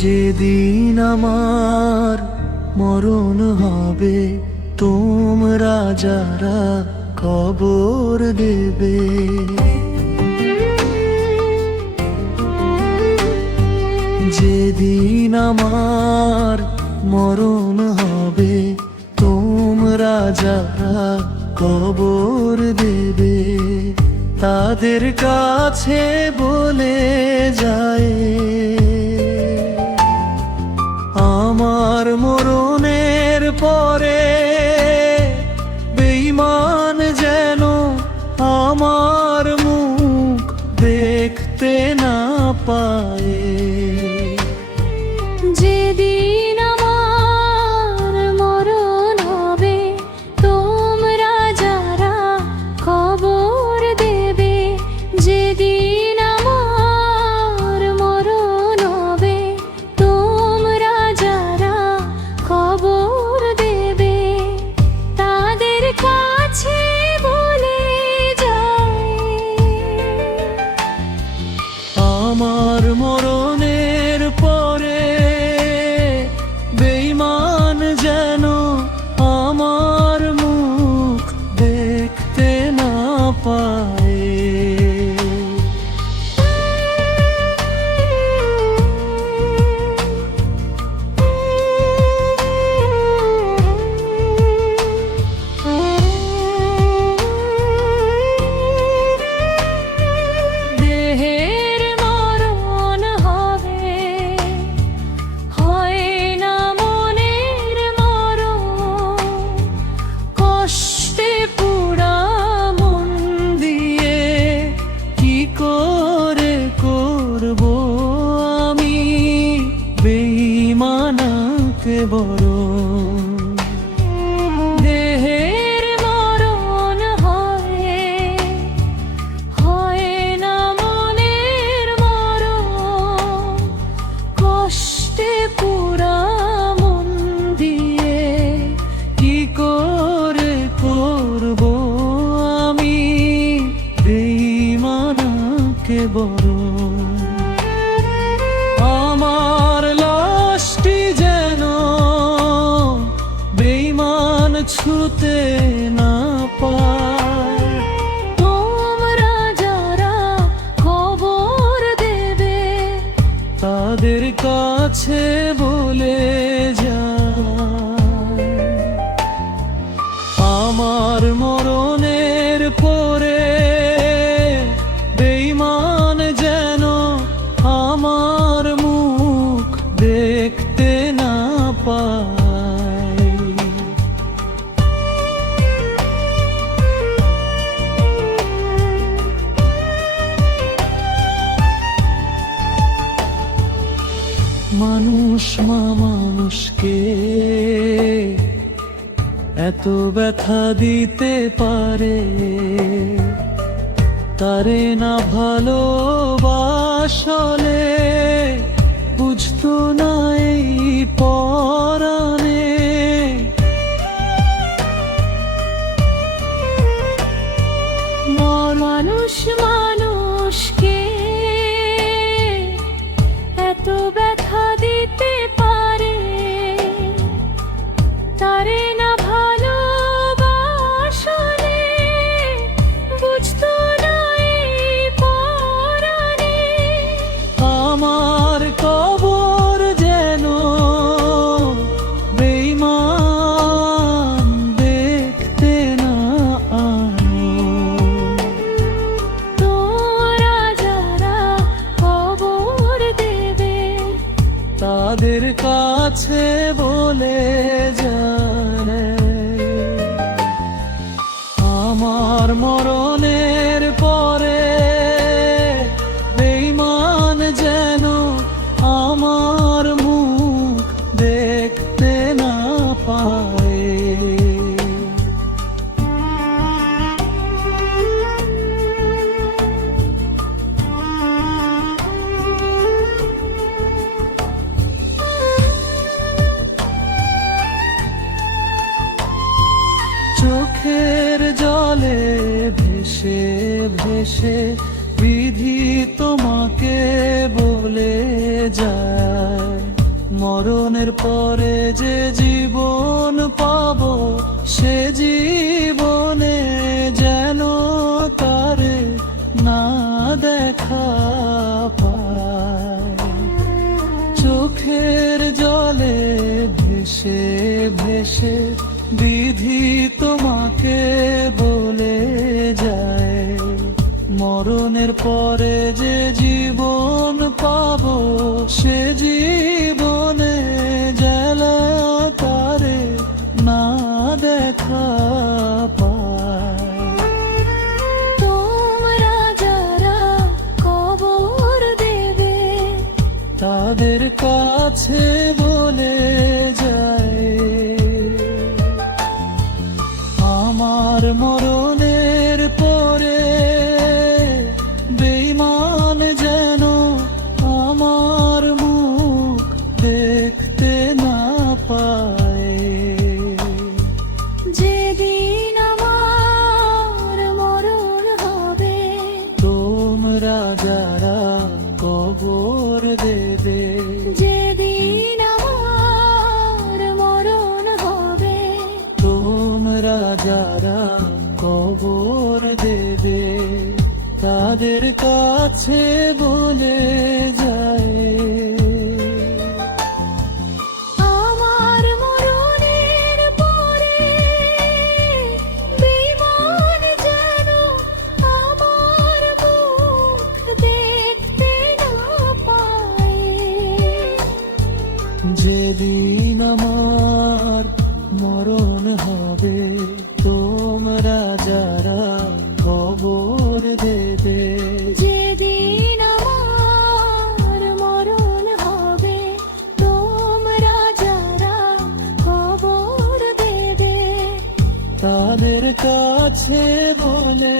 যেদিন আমার মরণ হবে, তোমরা যারা কবর দেবে। যেদিন আমার মরণ হবে, তোমরা যারা কবর দেবে, তাদের কাছে বলে যায় আমার মরণের পরে বেঈমান যেন আমার মুখ দেখতে না পায়। যেদিন আমার মরণ হবে, তোমরা যারা কবর দেবে। যেদিন আমার মরণ হবে, তোমরা যারা কবর দেবে, তাদের কাছে বলে যায় আমার মরণের পরে বেঈমান যেন আমার মুখ দেখতে না পায়। দেহের মরণ হবে, হয় না মনের মরণ। কষ্টে পুরা মন দিয়ে কি করে করব আমি বেঈমানকে বরণ। দেহের মরণ হয়, হয় না মনের মরণ। কষ্টে পুরা মন দিয়ে কি করে করব আমি বেঈমানকে বরণ। আমার লাশটি যেন বেঈমান ছুতে না পায়। তোমরা যারা খবর দেবে, তাদের কাছে বলে যায় আমার মরণের পরে বেঈমান যেন আমার মুখ দেখতে না পায়। মানুষ মানুষকে এত ব্যথা দিতে পারে, তারে না ভালোবাসলে বুঝতো না এই পরাণে। মানুষ মানুষকে এত ব্যথা দিতে পারে, তারে না ভালোবাসলে বুঝতো না এই পরাণে। আমার কবর যেন বেঈমান দেখতে না আনো। তোমরা যারা কবর দেবে, তাদের কাছে বলে যায় আমার মরণের পরে বেঈমান যেন আমার মুখ দেখতে না পায়। চোখের জলে ভেসে ভেসে বিধি তোমাকে বলে যায় মরণের পরে যে জীবন পাবো সে জীবনে যেন তারে না দেখা পায়। চোখের জলে ভেসে ভেসে বিধি তোমাকে বলে যায়, মরণের পরে যে জীবন পাবো সে জীবনে জ্বালা তারে না দেখা পায়। তোমরা যারা কবর দেবে তাদের কাছে বলে যায়, আমার মরণের পরে বেঈমান যেন আমার মুখ দেখতে না পায়। যেদিন আমার মরণ হবে তোমরা যারা কবর দেবে, যেদিন আমার মরণ হবে তোমরা যারা কবর দেবে তাদের কাছে বলে যায়, আমার মরণের পরে বেঈমান যেন আমার মুখ দেখতে না পায়। যেদিন আমার মরণ হবে তোমরা যারা কবর দেবে, যেদিন আমার মরণ হবে তোমরা যারা কবর দেবে তাদের কাছে বলে